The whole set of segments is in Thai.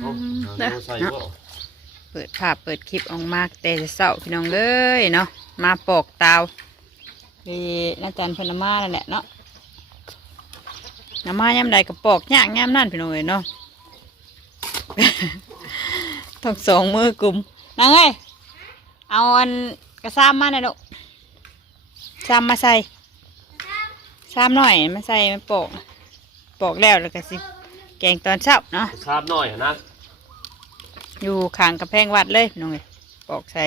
เอาเด้อเอาใส่เนาะบ่เปิดภาพเปิดคลิปออกมาแต่เศร้าพี่น้องเอ้ยเนาะมาปอกเตาพี่นาจันเพนเอามานั่นแหละเนาะน้ำมายำใดก็ปอกยากยามนั่นพี่น้องเอ้ยเนาะต้องสองมือกลุ่มนางเอ้ยเอาอันกระซ้ำมาหน่อยลูกซ้ำมาใส่ซ้ำหน่อยมาใส่มาปอกปอกแล้วแล้วก็สิ แกงตอนเช้าเนาะชาบหน่อยนะอยู่ข้างกระแพงวัดเลยพี่น้องเลยปอกใส่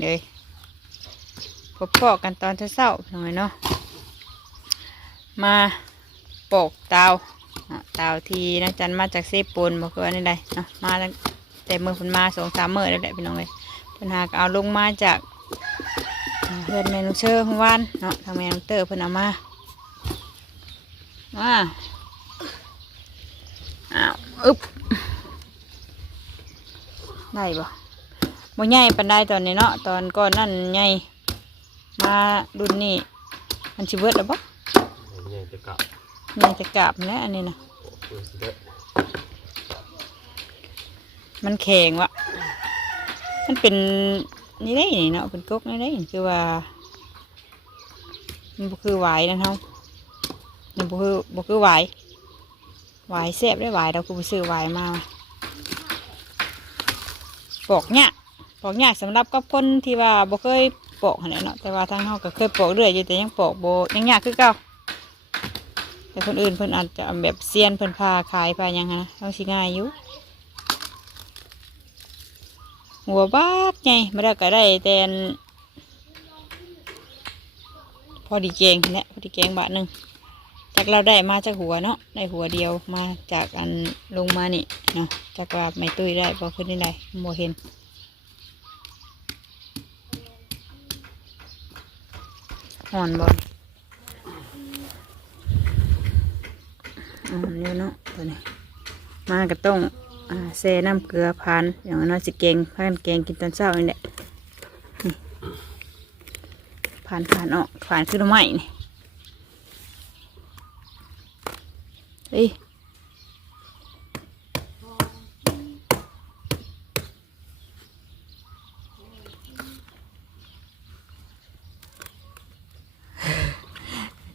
เลยพบปอกกันตอนเช้าๆพี่น้องเลยเนาะมาปอกเตาเนาะเตาที่นักจันมาจากเซปูนบอกว่านี่ใดเนาะมาตั้งแต่เมื่อเพิ่นมาสองสามมื้อแล้วแหละพี่น้องเลยเพิ่นหากเอาลงมาจากเพื่อนแม่นุงเชอร์ของวานเนาะทางแม่นุงเตอร์เพิ่นเอามามา อ้าวอึ๊บได้ปะบ่ใหญ่ปานใดตอนนี้เนาะตอนก่อนนั่นใหญ่มารุ่นนี้มันชิเบิดแล้วปะเนี่ยจะกลับใหญ่จะกราบแล้วอันนี้นะโอ้เปิดสิเด้อมันแข็งวะมันเป็นนี่ได้นี่เนาะเป็นกกนี่ได้คือว่ามันบ่คือหวายนะเฮามันบ่คือบ่คือหวาย หวายแซ่บได้หวายเราคือไปซื้อหวายมาปอกเนี่ยปอกเนี่ยสำหรับกับคนที่ว่าบ่เคยปอกหันเนาะแต่ว่าทางเฮาก็เคยปอกเรื่อยอยู่แต่ยังปอกบ่ยังยากคือเก่าแต่คนอื่นเพิ่นอาจจะแบบเซียนเพิ่นพาขายพาหยังหั้นะต้องสิง่ายอยู่หัวบาดไงไม่ได้ก็ได้แต่นพอดีเกงเนี่ยพอดีเกงบาทหนึ่ง จากเราได้มาจากหัวเนาะได้หัวเดียวมาจากอันลงมานี่เนาะจากว่าไม่ตุ้ยได้พอขึ้นได้ไโมเห็นอ่อนบอลอ่อนอยู่เนาะตัวนี้มาก็ต้องอ่าเซน้ำเกลือพันอย่างน้อยสิเกงพันเกงกินตอนเช้านี่แหละนี่ผ่านผ่านออกผ่านขึ้นมาใหม่นี่ เฮ้ย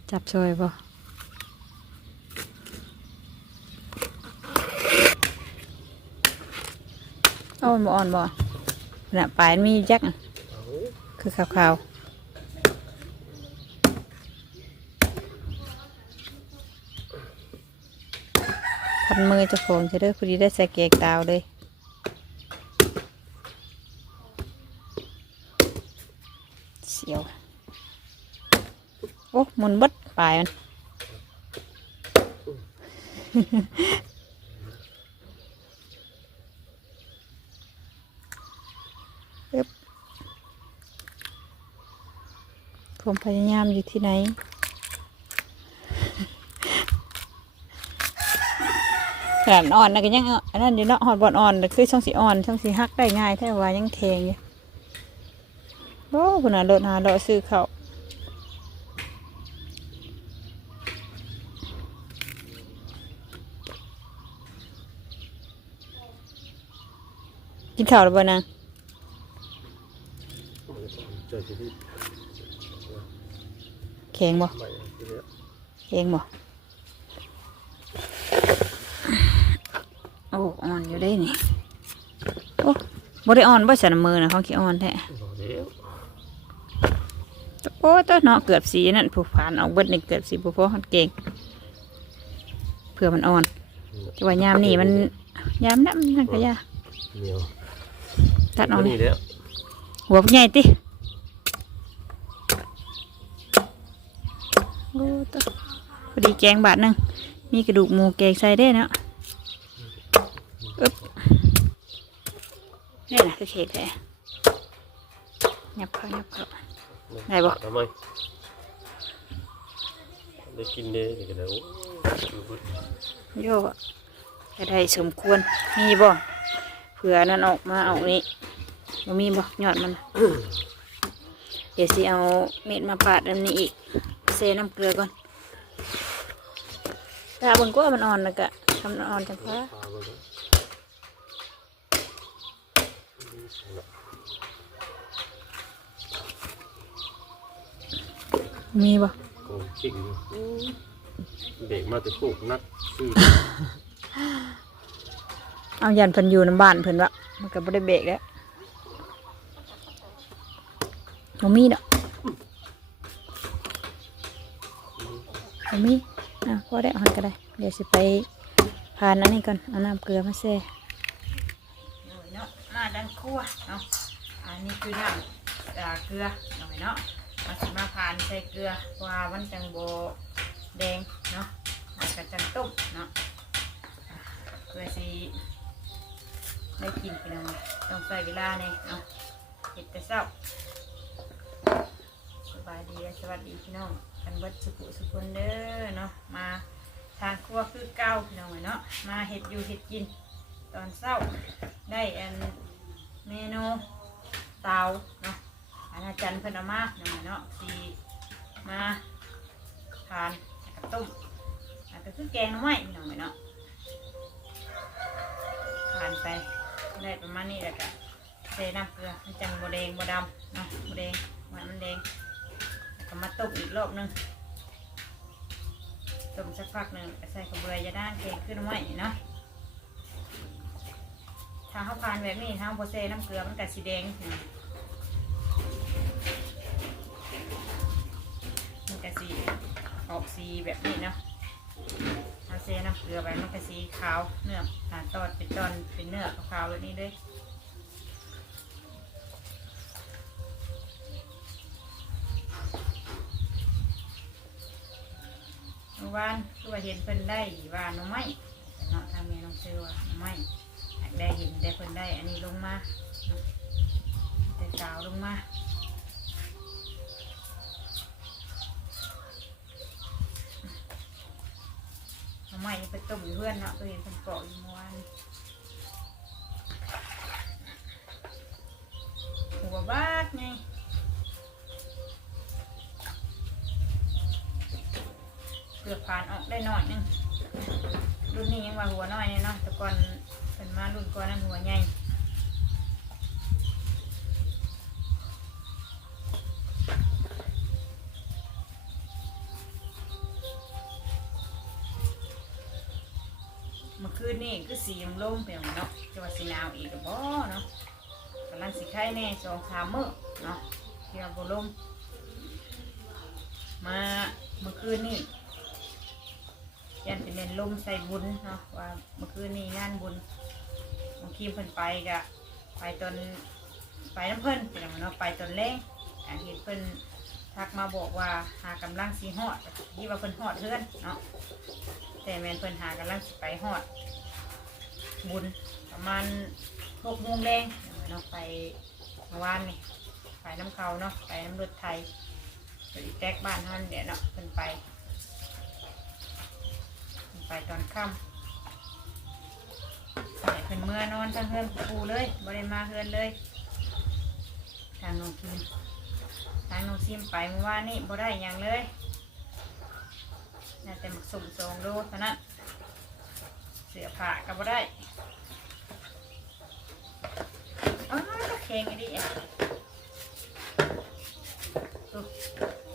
จับช่วยป่ะอ่อนบ่อ่อนบ่น่ะปลายมันมีจักอะคือขาวๆ พันมือเจะโผงจะเด้อพอดีได้ใส่เกกตาวเลยเสียว โอ้หมุนบดปลายมัน ผมพยายามอยู่ที่ไหน ขนาดอ่อนนะก็ยังอาอันนั้นเดี๋ยวเนาะหอดบอดอ่อนคือช่องสีอ่อน ช่องสีฮักได้ง่ายแท้ว่ายังแทงอยู่โอ้คุณน่ะโดดหาโดดซื้อเขากินข้าวหรือเปล่านางเจอที่ที่แข็งบ่แข็งบ่โอ้อ่อนอยู่ได้นี่โอ้บ่ได้อ่อนบ่สันมือนะเขาขี้อ่อนแท้บอกเดี๋ยวโอ้ตัวเนาะเกือบสีนั่นผู้ผ่านเอาเบิดนี่เกือบสีผู้พอมันเก่งเผื่อมันอ่อนแต่ว่ายามนี่มันยามนั้นนั่นก็ยาเหนียวตัดเออกนี่เด้อหัวมันใหญ่ติโอ้ตัวพอดีแกงบาทหนึงมีกระดูกหมูแกงใส่ได้เนาะ อึ๊บนี่นะคือเค้กแท้ยับเข้ายับเข้าได้บ่ทำไมได้กินเด้นี่ก็ได้โอ้อยู่เบิดโย่จะได้สมควร มีบ่เผื่อนั่นออกมาเอานี้บ่มีบ่ยอดมัน เดี๋ยวสิเอาเม็ดมาปาดอันนี้อีกเซน้ำเกลือก่อนถ้าเบิ่งก็มันอ่อนแล้วก็ทำมันอ่อนจังพอปลาบ่เด้อ มีบ่โกงชิงเด็กมาแต่โคกนักซื้อเอายันเพิ่นอยู่น้ำบ้านเพิ่นวะมันก็บ่ได้เบรกแล้วบ่มีดอกบ่มีอะพอได้เอาหันก็ได้ เดี๋ยวสิไปผ่านอันนี้ก่อนเอาน้ำเกลือมาแช่เนาะมาดันครัวเนาะอันนี้คือน้ำอ่าเกลือหน่อยเนาะ มาสิมาผ่านใส่เกลือเพราว่ามันจังโบแดงเนาะแล้วก็จังต้มเนาะเพื่อสิได้กินพี่น้องต้องใส่เวลาเนี่ยเนาะเห็ดแต่เศร้าสบายดีสวัสดีพี่น้องกันเบิดสุขุสุคนเด้อเนาะมาทางครัวคือเก้าพี่น้องเนาะมาเห็ดอยู่เห็ดกิน ตอนเศร้าได้อันเมนูเตาเนาะ นอาจารย์เพนเอามาเนาะเนาะสีมาทานกับต้มอันก็คือแกงหน้ำไม้พี่น้องเนาะผ่านไปได้ประมาณนี้แหละกะเทน้ำเกลือมันจังบแดงบดำเนาะบแดงมันมันแดงก็มาต้มอีกรอบนึงต้มสักพักหนึ่งใส่กระเบือยาด้านแกงขึ้นไว้เนาะถ้าเขาผ่านแบบนี้ถ้าโบเซน้ำเกลือมันก็สีแดง สีแบบนี้เนาะเอาเซน้ำเกลือไปมันก็สีขาวเนื้อหาตอนเป็นตอนเป็นเนื้อขาวๆแบบนี้เลยวานคือว่าเห็นเพิ่นได้วาหน้องไม้เนาะทางเมียน้องเชื่อว่าน้องไม้ได้เห็นได้เพิ่นได้ อันนี้ลงมาแต่สาวลงมา ทำไมไป ต้มอยู่เพื่อนเนาะตัวเองคนเกาะอยู่เมื่อวานหัวบ้าดไงเกือบผ่านออกได้หน่อยนึงรุ่นนี้ยังว่าหัวน้อยเนี่ยเนาะแต่ก่อนเป็นมารุ่นก่อนนั้นหัวใหญ่เมื่อคื นนี่คือสีลมเป็นเนาะจะว่าสีหนาวอีกบ่เนาะกำลังสีไข่แน่สองสามมื้อเนาะเที่ยวบ่ลมมาเมื่อคืนนี่ยันเป็นเล่นลมใส่บุญเนาะว่าเมื่อคืนนี่งานบุญบางทีเพิ่นไปกะไปตอนไปน้ำเพิ่นเป็นเนาะไปตอนแรงอ่าเห็นเพิ่นทักมาบอกว่าหากำลังสีฮอดยี่ว่าเพิ่นฮอดเพื่อนเนาะแต่แมนเพิ่นหากำลังสิไปฮอด บุญประมาณหกโมงแรงเนาะไปเมื่อวานนี่ไปน้ำเขาเนาะไปน้ำรถไทยไปแตกบ้านท่านเดี๋ยวเนาะเพิ่นไปเพิ่นไปตอนค่ำใส่เพิ่นเมื่อนอนทั้งเฮือนปูเลยบ่ได้มาเฮือนเลยทางน้องคิมทางน้องซิมไปเมื่อวานนี้บ่ได้หยังเลยน่าจะมาสุ่มสองโลเท่านั้นเสือผ้าก็บ่ได้อ้าวแข็งอีดีอะ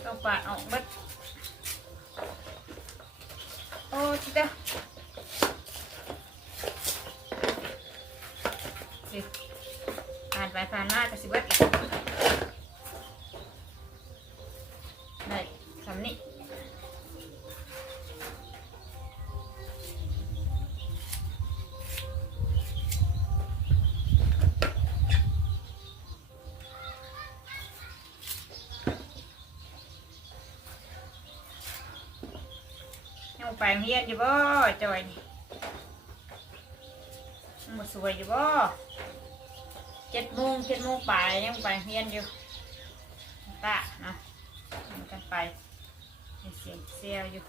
ต้องปาดออกเบัด ไปโรงเฮียนอยู่บ่จอยนี่ยังบ่สวยอยู่บ่เจ็ดโมงเจ็ดโมงไปยังไปโรงเฮียนอยู่ตาเนาะกันไปเสียงเซียวอยู่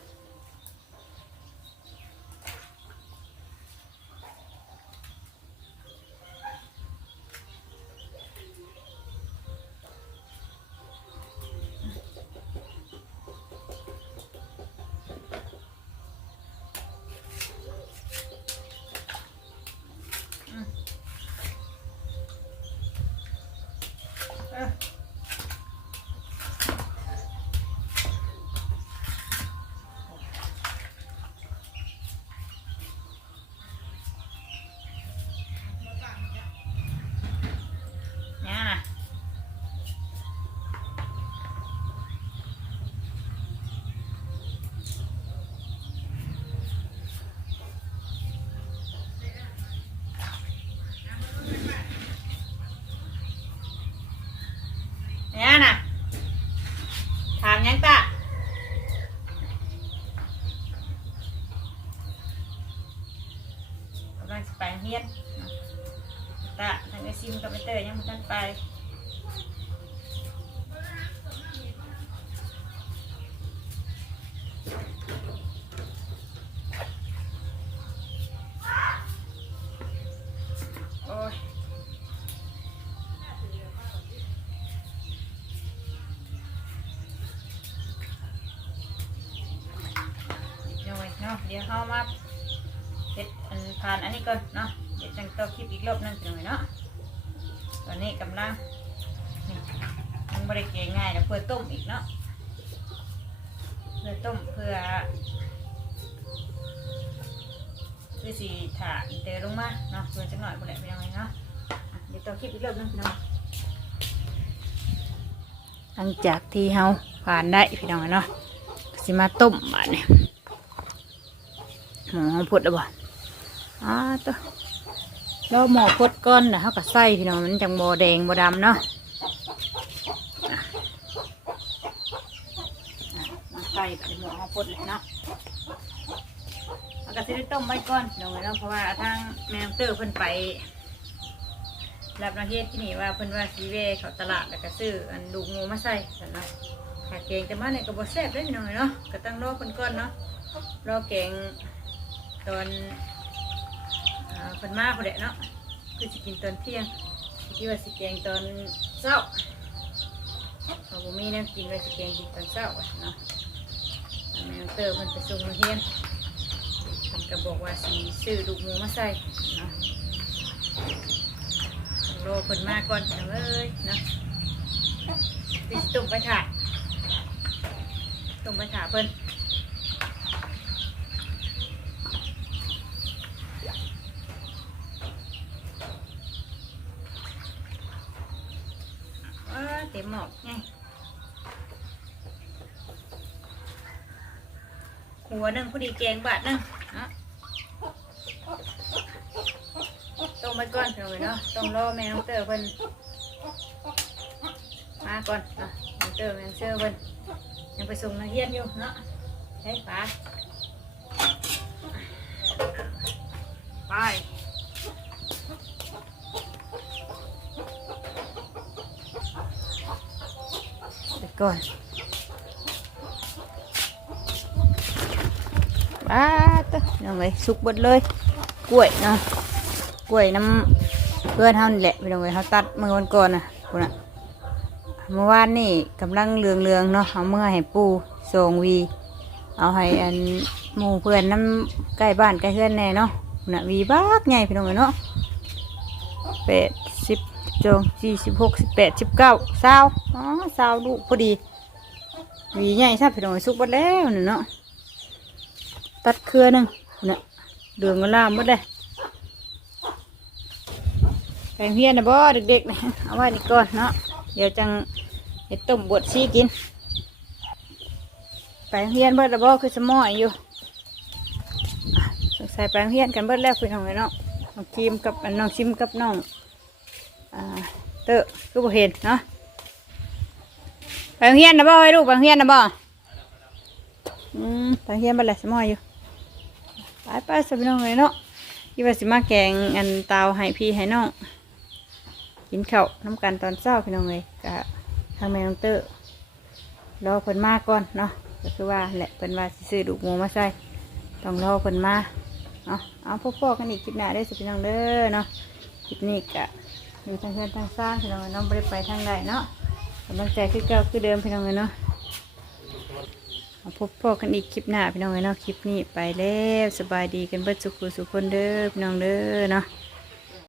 เออ เฮียนเนาะ ตะทางไอซิมกับไอเตยยังไม่ทันไปโอ้ย เดี๋ยวไว้เนาะเดี๋ยวเขามาเด็ดอัน ผ่านอันนี้ก่อนเนาะเดี๋ยวจังต่อคลิปอีกรอบนึงจังเลยเนาะตอนนี้กำลังนี่มันบริเกงง่ายนะเพื่อต้มอีกเนาะเพื่อต้มเพื่อเพื่อสีถาอีเตอร์ลงมาเนาะเพื่อจังหน่อยคนแหละเป็นยังไงเนาะเดี๋ยวต่อคลิปอีกรอบนึงพี่น้องหลังจากที่เฮาผ่านได้พี่น้องเนาะสิมาต้มบาดเนี่ยหมอพดแล้วบ่ อ้าตัวแล้วหมอพดก้อนนะเขาก็ใส่พี่น้องมันจังบ่แดงบ่ดำเนาะใส่กับหมอเขาพดเลยเนาะแล้วก็สิได้ต้มไว้ก่อนพี่น้องเนาะเพราะว่าทางแมวเตอร์เพิ่นไป รับนาเฮ็ดที่นี่ว่าเพิ่นว่าสีเวเขาตลาดแล้วก็ซื้ออันลูงูมาใส่ซั่นเนาะขาแกงแต่มาเนี่ยก็บ่แซ่บเด้อพี่องเนาะก็ต้องรอเพิ่นก่อนเนาะรอแกงตอน เอ่อเพิ่นมาพอแหละเนาะคือสิกินตอนเที่ยงคิดว่าสิแกงตอนเช้าเขาบ่มีแนวกินไว้สิแกงกินตอนเช้าเนาะแม่เตอร์เพิ่นไปส่งโรงเรียนเพิ่นก็บอกว่าสิซื้อลูกหมูมาใส่เนาะรอเพิ่นมาก่อนเอ้ยเนาะติดตุ่มไปถ่ายตุ่มไปถ่ายเพิ่น เออเต็มหมอกไงหัวหนึ่งพอดีแกงบาทหนึ่งเนาะต้มไปก่อนเดี๋ยวเนาะต้องรอแม่น้องเตอร์เพิ่นมาก่อนเนาะน้องเตอร์แม่น้องเตอร์เพิ่นยังไปส่งนักเรียนอยู่เนาะใช่ปะไป ไปก่อนบ้าตัวน้องเลยสุกเบดเลย กล้ วยเนาะกล้วยน้ำเพื่อนเฮานี่แหละพี่น้องเลยเขาตัดเมื่อวันก่อนนะคุณน่ะเมื่อวานนี่กำลังเลืองเลืองๆเนาะเอาเมื่อให้ปูส่งวี เอาให้อันหมู่เพื่อนน้ำใกล้บ้านใกล้เพื่อนแน่เนาะคุณน่ะวีบักใหญ่พี่น้องเลยเนาะแปด จงสี่สิบหกสิบแปดสิบเก้าเศร้าอ๋อเศร้าลูกพอดีหวีใหญ่ใช่พี่น้องสุกหมดแล้วนี่เนาะตัดเครือหนึ่งเนี่ยเดืองก็ล่ามหมดเลยแปลงเพียนนะบ่เด็กๆนะเอาไว้นี่ก่อนเนาะเดี๋ยวจังเห็ดต้มบดซีกินแปลงเพียนเบิดละบ่คือสมอยอยู่สงสัยแปลงเพียนกันเบิดแล้วพี่น้องเลยเนาะน้องคิมกับน้องชิมกับน้อง เตอะคือบ่เห็นเนาะไปโรงเฮียนนะบ่ให้ลูกไปโรงเฮียนนะบ่อืมไปโรงเฮียนบ่แหละสมอยอยู่ไปไปสบน้องเลยเนาะที่ว่าสิมาแกงอันเตาให้พี่ให้น้องกินข้าวน้ำกันตอนเช้าพี่น้องเลยกะทางแม่น้องเตอรอเพิ่นมาก่อนเนาะก็คือว่าแหละเพิ่นว่าสิซื้อลูกหมูมาใส่ต้องรอเพิ่นมาเนาะเอาพบๆกันอีกคลิปหน้าได้สิพี่น้องเด้อเนาะคลิปนี้กะ อยู่ทางเพื่อนทางสร้างพี่น้องเอ้ยน้องไม่ได้ไปทางใดเนาะกำลังใจคือเก่าคือเดิมพี่น้องเลยเนาะพบพ่อกันอีกคลิปหน้าพี่น้องเลยเนาะคลิปนี้ไปแล้วสบายดีกันเบิดสุขสุขคนเด้อพี่น้องเด้อเนาะ